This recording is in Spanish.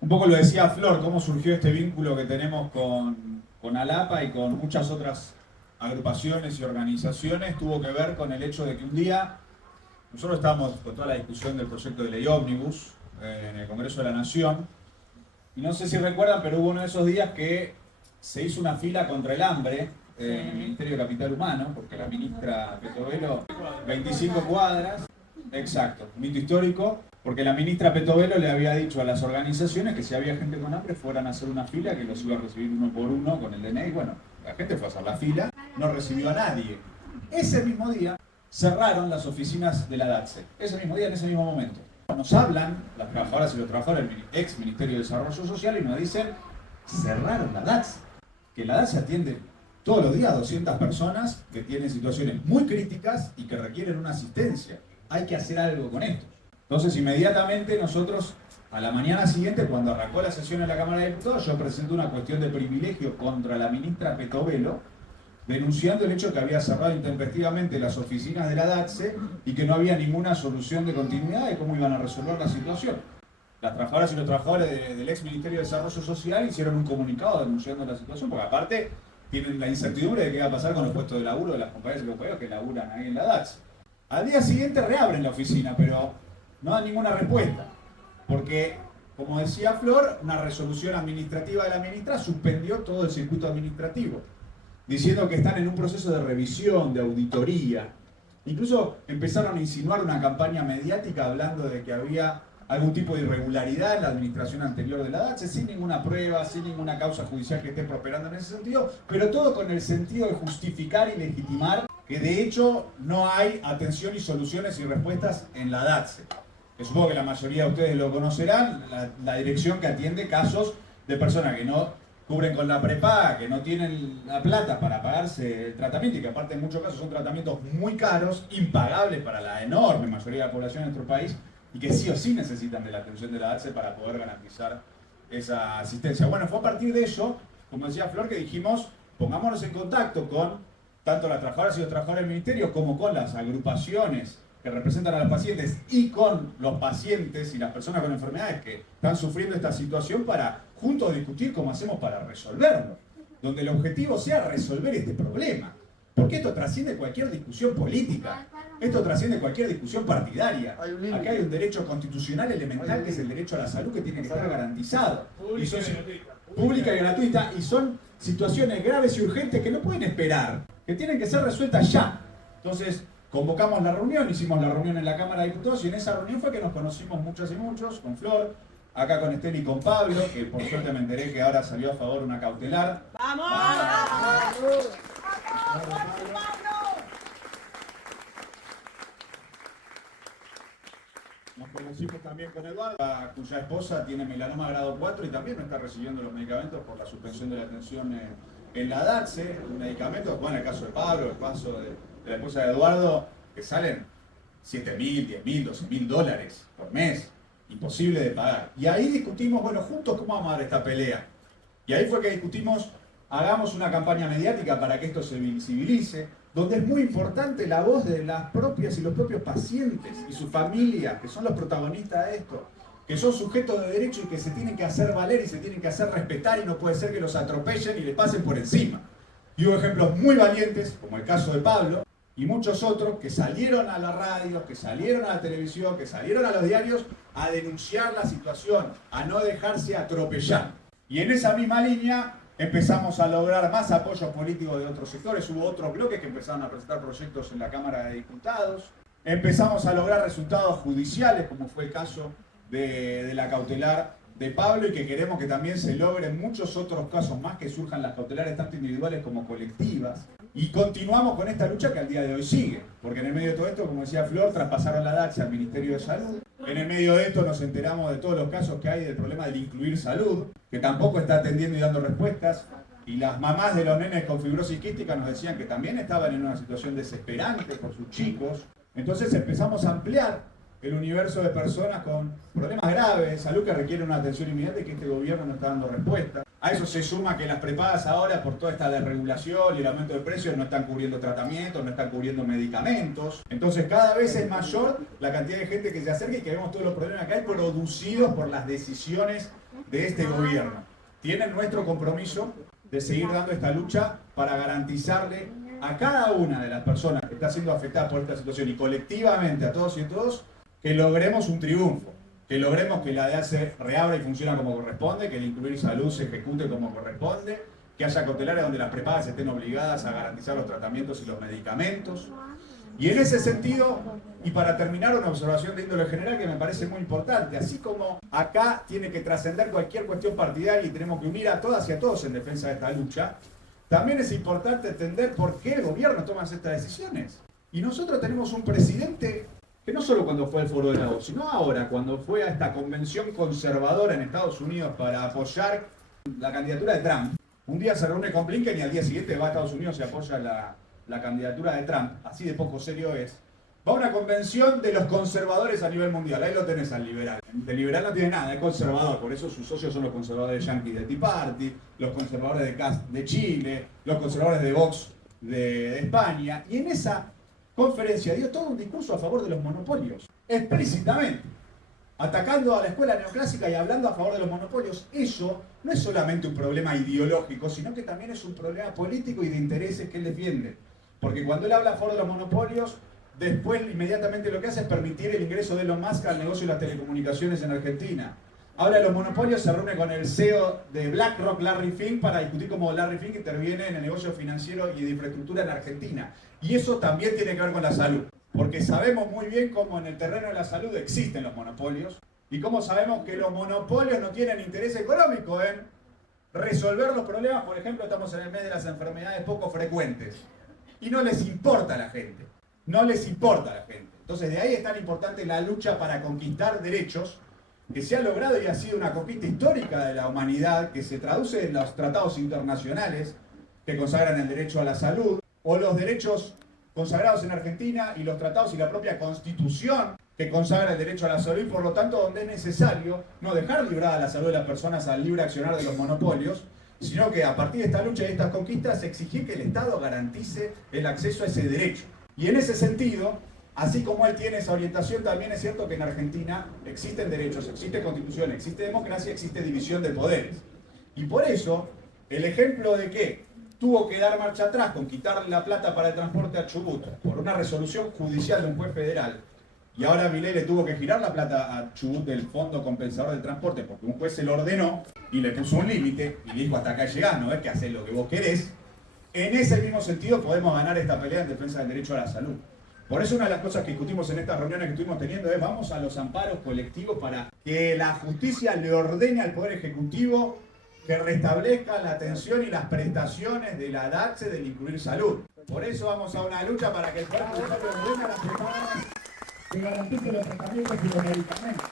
Un poco lo decía Flor, cómo surgió este vínculo que tenemos con ALAPA y con muchas otras agrupaciones y organizaciones, tuvo que ver con el hecho de que un día nosotros estábamos con toda la discusión del proyecto de ley Ómnibus en el Congreso de la Nación, y no sé si recuerdan, pero hubo uno de esos días que se hizo una fila contra el hambre en el Ministerio de Capital Humano, porque la ministra Petovelo, 25 cuadras, exacto, un mito histórico, porque la ministra Petovelo le había dicho a las organizaciones que si había gente con hambre fueran a hacer una fila, que los iba a recibir uno por uno con el DNI. Bueno, la gente fue a hacer la fila, no recibió a nadie. Ese mismo día cerraron las oficinas de la DATSE, ese mismo día, en ese mismo momento. Nos hablan las trabajadoras y los trabajadores del ex Ministerio de Desarrollo Social y nos dicen, cerraron la DATSE, que la DATSE atiende todos los días a 200 personas que tienen situaciones muy críticas y que requieren una asistencia. Hay que hacer algo con esto. Entonces, inmediatamente nosotros, a la mañana siguiente, cuando arrancó la sesión en la Cámara de Diputados, yo presenté una cuestión de privilegio contra la ministra Petovelo, denunciando el hecho de que había cerrado intempestivamente las oficinas de la DATSE y que no había ninguna solución de continuidad de cómo iban a resolver la situación. Las trabajadoras y los trabajadores del ex Ministerio de Desarrollo Social hicieron un comunicado denunciando la situación, porque aparte tienen la incertidumbre de qué va a pasar con los puestos de laburo de las compañías y los compañeros que laburan ahí en la DATSE. Al día siguiente reabren la oficina, pero no dan ninguna respuesta, porque, como decía Flor, una resolución administrativa de la ministra suspendió todo el circuito administrativo, diciendo que están en un proceso de revisión, de auditoría. Incluso empezaron a insinuar una campaña mediática hablando de que había algún tipo de irregularidad en la administración anterior de la DATSE, sin ninguna prueba, sin ninguna causa judicial que esté prosperando en ese sentido, pero todo con el sentido de justificar y legitimar que de hecho no hay atención y soluciones y respuestas en la DATSE. Que supongo que la mayoría de ustedes lo conocerán, la dirección que atiende casos de personas que no cubren con la prepaga, que no tienen la plata para pagarse el tratamiento y que aparte en muchos casos son tratamientos muy caros, impagables para la enorme mayoría de la población de nuestro país y que sí o sí necesitan de la atención de la DATSE para poder garantizar esa asistencia. Bueno, fue a partir de eso, como decía Flor, que dijimos, pongámonos en contacto con tanto las trabajadoras y los trabajadores del Ministerio como con las agrupaciones que representan a los pacientes y con los pacientes y las personas con enfermedades que están sufriendo esta situación para juntos discutir cómo hacemos para resolverlo, donde el objetivo sea resolver este problema, porque esto trasciende cualquier discusión política, esto trasciende cualquier discusión partidaria. Acá hay un derecho constitucional elemental que es el derecho a la salud que tiene que estar garantizado, pública y gratuita, y son situaciones graves y urgentes que no pueden esperar, que tienen que ser resueltas ya. Entonces, convocamos la reunión, hicimos la reunión en la Cámara de Diputados y en esa reunión fue que nos conocimos muchas y muchos, con Flor, acá con Estela y con Pablo, que por suerte me enteré que ahora salió a favor una cautelar. ¡Vamos! ¡Vamos! Nos conocimos también con Eduardo, cuya esposa tiene melanoma grado 4 y también no está recibiendo los medicamentos por la suspensión de la atención en la DATSE, medicamentos, bueno, el caso de Pablo, el caso de la esposa de Eduardo, que salen 7.000, 10.000, 12.000 dólares por mes, imposible de pagar. Y ahí discutimos, bueno, juntos cómo vamos a dar esta pelea. Y ahí fue que discutimos, hagamos una campaña mediática para que esto se visibilice, donde es muy importante la voz de las propias y los propios pacientes y sus familias, que son los protagonistas de esto, que son sujetos de derecho y que se tienen que hacer valer y se tienen que hacer respetar y no puede ser que los atropellen y les pasen por encima. Y hubo ejemplos muy valientes, como el caso de Pablo, y muchos otros que salieron a la radio, que salieron a la televisión, que salieron a los diarios a denunciar la situación, a no dejarse atropellar. Y en esa misma línea empezamos a lograr más apoyos políticos de otros sectores, hubo otros bloques que empezaron a presentar proyectos en la Cámara de Diputados, empezamos a lograr resultados judiciales, como fue el caso de la cautelar de Pablo, y que queremos que también se logren muchos otros casos más que surjan las cautelares tanto individuales como colectivas. Y continuamos con esta lucha que al día de hoy sigue, porque en el medio de todo esto, como decía Flor, traspasaron la DATSE al Ministerio de Salud. En el medio de esto nos enteramos de todos los casos que hay del problema del incluir salud, que tampoco está atendiendo y dando respuestas. Y las mamás de los nenes con fibrosis quística nos decían que también estaban en una situación desesperante por sus chicos. Entonces empezamos a ampliar el universo de personas con problemas graves de salud que requieren una atención inmediata y que este gobierno no está dando respuesta. A eso se suma que las prepagas ahora, por toda esta desregulación y el aumento de precios, no están cubriendo tratamientos, no están cubriendo medicamentos. Entonces cada vez es mayor la cantidad de gente que se acerca y que vemos todos los problemas que hay producidos por las decisiones de este gobierno. Tienen nuestro compromiso de seguir dando esta lucha para garantizarle a cada una de las personas que está siendo afectada por esta situación y colectivamente a todos y a todos que logremos un triunfo. Que logremos que la DEA se reabra y funcione como corresponde, que el incluir salud se ejecute como corresponde, que haya cautelares donde las prepagas estén obligadas a garantizar los tratamientos y los medicamentos. Y en ese sentido, y para terminar, una observación de índole general que me parece muy importante, así como acá tiene que trascender cualquier cuestión partidaria y tenemos que unir a todas y a todos en defensa de esta lucha, también es importante entender por qué el gobierno toma estas decisiones. Y nosotros tenemos un presidente que no solo cuando fue al Foro de Davos, sino ahora cuando fue a esta convención conservadora en Estados Unidos para apoyar la candidatura de Trump. Un día se reúne con Blinken y al día siguiente va a Estados Unidos y apoya la candidatura de Trump. Así de poco serio es. Va a una convención de los conservadores a nivel mundial. Ahí lo tenés al liberal. De liberal no tiene nada, es conservador. Por eso sus socios son los conservadores yanquis de Tea Party, los conservadores de CAS de Chile, los conservadores de Vox de España. Y en esa conferencia dio todo un discurso a favor de los monopolios, explícitamente, atacando a la escuela neoclásica y hablando a favor de los monopolios. Eso no es solamente un problema ideológico, sino que también es un problema político y de intereses que él defiende. Porque cuando él habla a favor de los monopolios, después inmediatamente lo que hace es permitir el ingreso de Elon Musk al negocio de las telecomunicaciones en Argentina. Habla de los monopolios, se reúne con el CEO de BlackRock, Larry Fink, para discutir cómo Larry Fink interviene en el negocio financiero y de infraestructura en Argentina. Y eso también tiene que ver con la salud, porque sabemos muy bien cómo en el terreno de la salud existen los monopolios y cómo sabemos que los monopolios no tienen interés económico en resolver los problemas. Por ejemplo, estamos en el mes de las enfermedades poco frecuentes y no les importa a la gente, no les importa a la gente. Entonces de ahí es tan importante la lucha para conquistar derechos que se ha logrado y ha sido una conquista histórica de la humanidad, que se traduce en los tratados internacionales que consagran el derecho a la salud, o los derechos consagrados en Argentina y los tratados y la propia Constitución que consagra el derecho a la salud, y por lo tanto donde es necesario no dejar librada la salud de las personas al libre accionar de los monopolios, sino que a partir de esta lucha y de estas conquistas exigir que el Estado garantice el acceso a ese derecho. Y en ese sentido, así como él tiene esa orientación, también es cierto que en Argentina existen derechos, existe constitución, existe democracia, existe división de poderes. Y por eso, el ejemplo de que tuvo que dar marcha atrás con quitarle la plata para el transporte a Chubut por una resolución judicial de un juez federal, y ahora Milei le tuvo que girar la plata a Chubut del Fondo Compensador del Transporte porque un juez se lo ordenó y le puso un límite y le dijo hasta acá llegás, no es que haces lo que vos querés. En ese mismo sentido podemos ganar esta pelea en defensa del derecho a la salud. Por eso una de las cosas que discutimos en estas reuniones que estuvimos teniendo es vamos a los amparos colectivos para que la justicia le ordene al Poder Ejecutivo que restablezca la atención y las prestaciones de la DATSE del incluir salud. Por eso vamos a una lucha para que el Poder Judicial le ordene a las personas que garantice los tratamientos y los medicamentos.